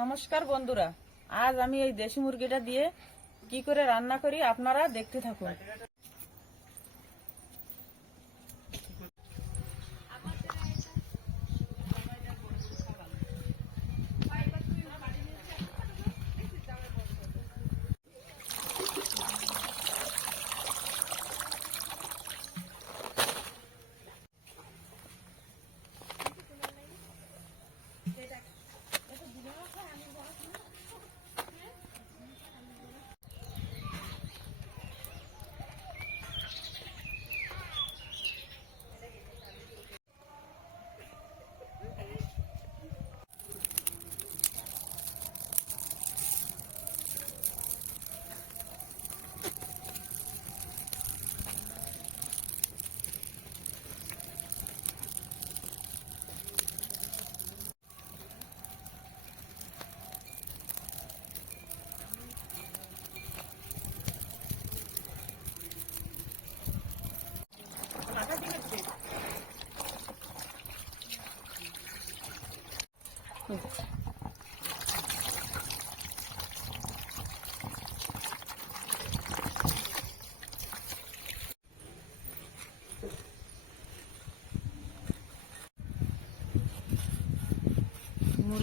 নমস্কার বন্ধুরা, আজ আমি এই দেশি মুরগিটা দিয়ে কি করে রান্না করি আপনারা দেখতে থাকুন।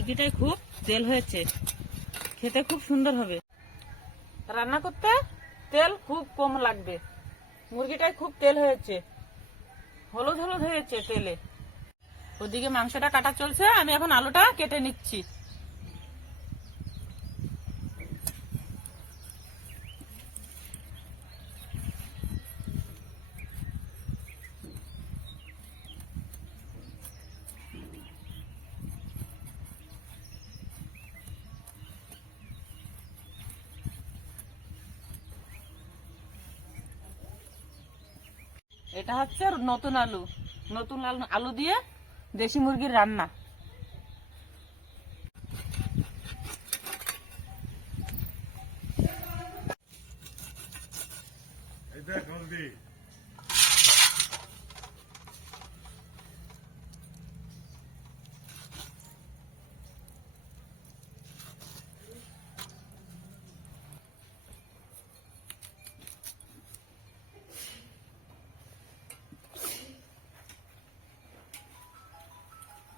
মুরগিটাই খুব তেল হয়েছে। খেতে খুব সুন্দর হবে। রান্না করতে তেল খুব কম লাগবে। মুরগিটাই খুব তেল হয়েছে। হলুদ হলুদ হয়েছে তেলে। ওদিকে মাংসটা কাটা চলছে, আমি এখন আলুটা কেটে নিচ্ছি। এটা হচ্ছে নতুন আলু। নতুন আলু আলু দিয়ে দেশি মুরগির রান্না।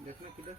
দেখ হলদি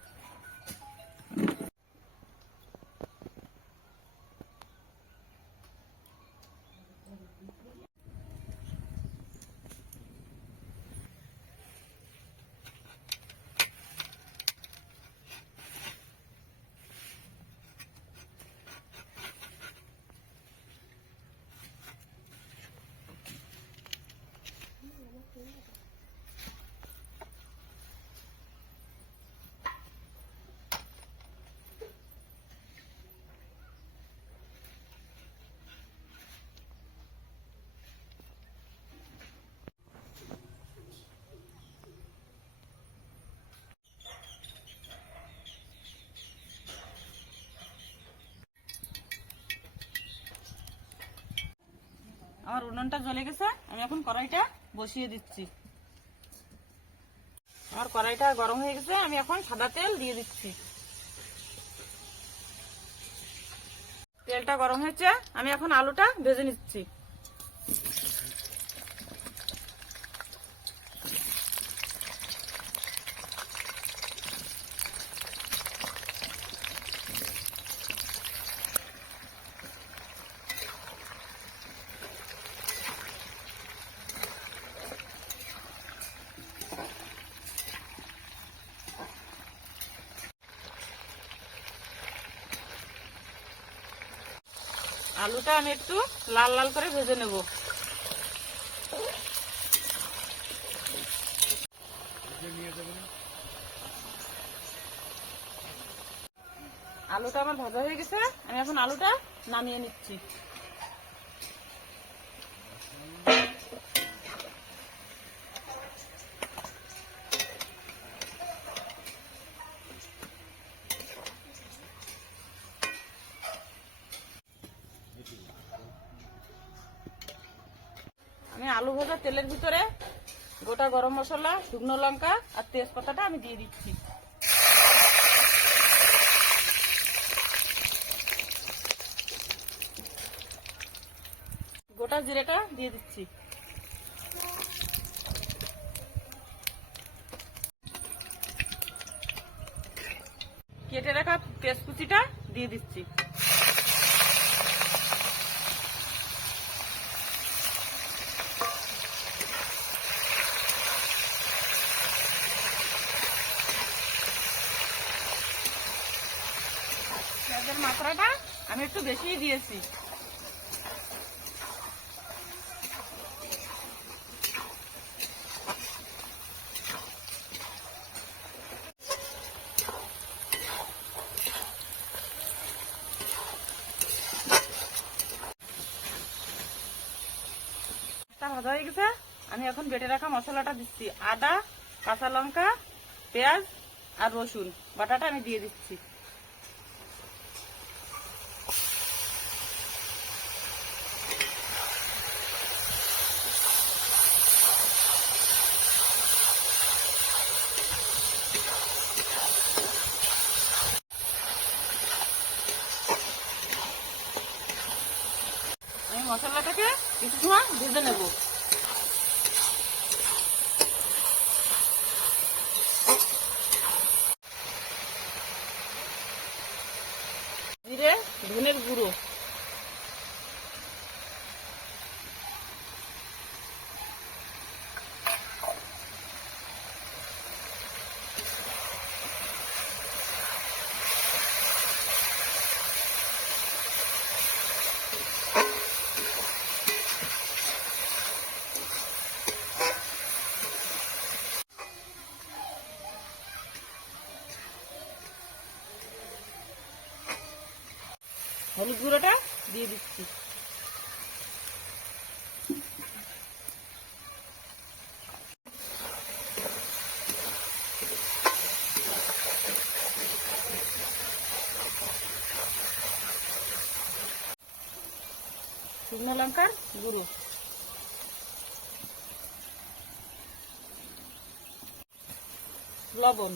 আমার উনুনটা জ্বলে গেছে, আমি এখন কড়াইটা বসিয়ে দিচ্ছি। আমার কড়াইটা গরম হয়ে গেছে, আমি এখন সাদা তেল দিয়ে দিচ্ছি। তেলটা গরম হয়েছে, আমি এখন আলুটা ভেজে নিচ্ছি। আলুটা আমি একটু লাল লাল করে ভেজে নেব। আলুটা আমার ভাজা হয়ে গেছে, আমি এখন আলুটা নামিয়ে নিচ্ছি। আমি আলু ভাজা তেলের ভিতরে গোটা গরম মশলা, শুকনো লঙ্কা আর তেজপাতাটা আমি দিয়ে দিচ্ছি। গোটা জিরেটা দিয়ে দিচ্ছি। কেটে রাখা তেজকুচিটা দিয়ে দিচ্ছি। বেশিই দিয়েছি। ভাজা হয়ে গেছে। আমি এখন বেটে রাখা মশলাটা দিচ্ছি। আদা, কাঁচা লঙ্কা, পেঁয়াজ আর রসুন। বাটাটা আমি দিয়ে দিচ্ছি। মশলাটাকে কিছু সময় ভেজে নেব। হলুদ গুঁড়োটা দিয়ে দিচ্ছি। শুকনো লঙ্কার গুঁড়ো। লবণ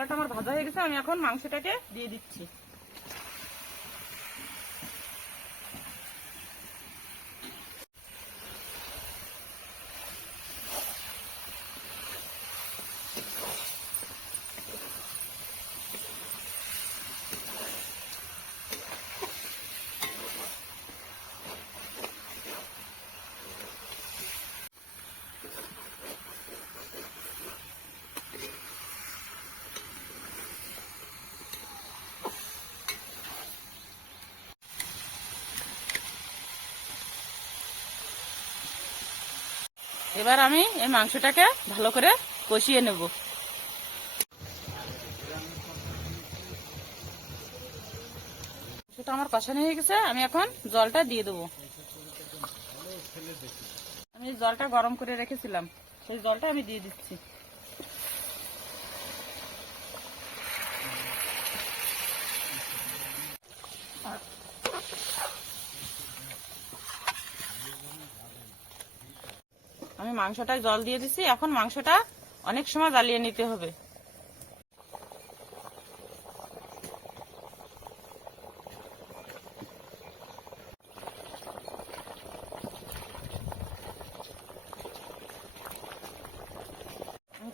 মশলাটা আমার ভাজা হয়ে গেছে আমি এখন মাংসটাকে দিয়ে দিচ্ছি। এবার আমি এই মাংসটাকে ভালো করে কষিয়ে নেব। মাংসটা আমার কষানো হয়ে গেছে, আমি এখন জলটা দিয়ে দেবো। আমি জলটা গরম করে রেখেছিলাম, সেই জলটা আমি দিয়ে দিচ্ছি। আমি মাংসটায় জল দিয়ে দিছি। এখন মাংসটা অনেক সময় জ্বালিয়ে নিতে হবে।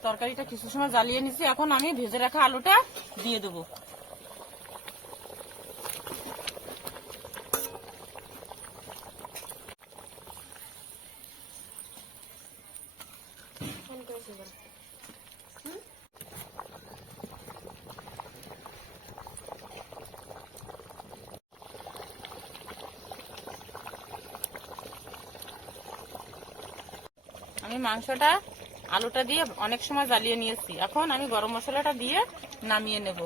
তরকারিটা কিছু সময় জ্বালিয়ে নিছি। এখন আমি ভেজে রাখা আলুটা দিয়ে দেবো। আমি মাংসটা আলুটা দিয়ে অনেক সময় জ্বালিয়ে নিয়েছি। এখন আমি গরম মশলাটা দিয়ে নামিয়ে নেব।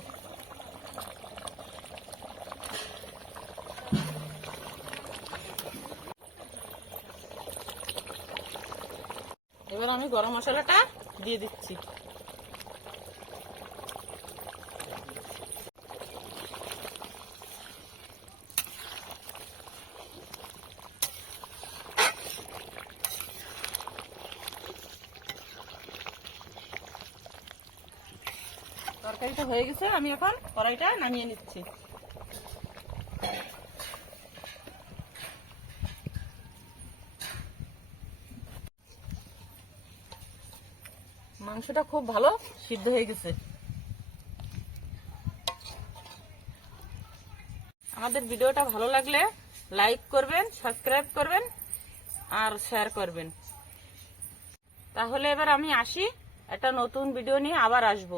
এবার আমি গরম মশলাটা দিয়ে দিচ্ছি। তরকারিটা হয়ে গেছে, আমি এখন কড়াইটা নামিয়ে নিচ্ছি। মাংসটা খুব ভালো সিদ্ধ হয়ে গেছে। আমাদের ভিডিওটা ভালো লাগলে লাইক করবেন, সাবস্ক্রাইব করবেন আর শেয়ার করবেন। তাহলে এবার আমি আসি, একটা নতুন ভিডিও নিয়ে আবার আসব।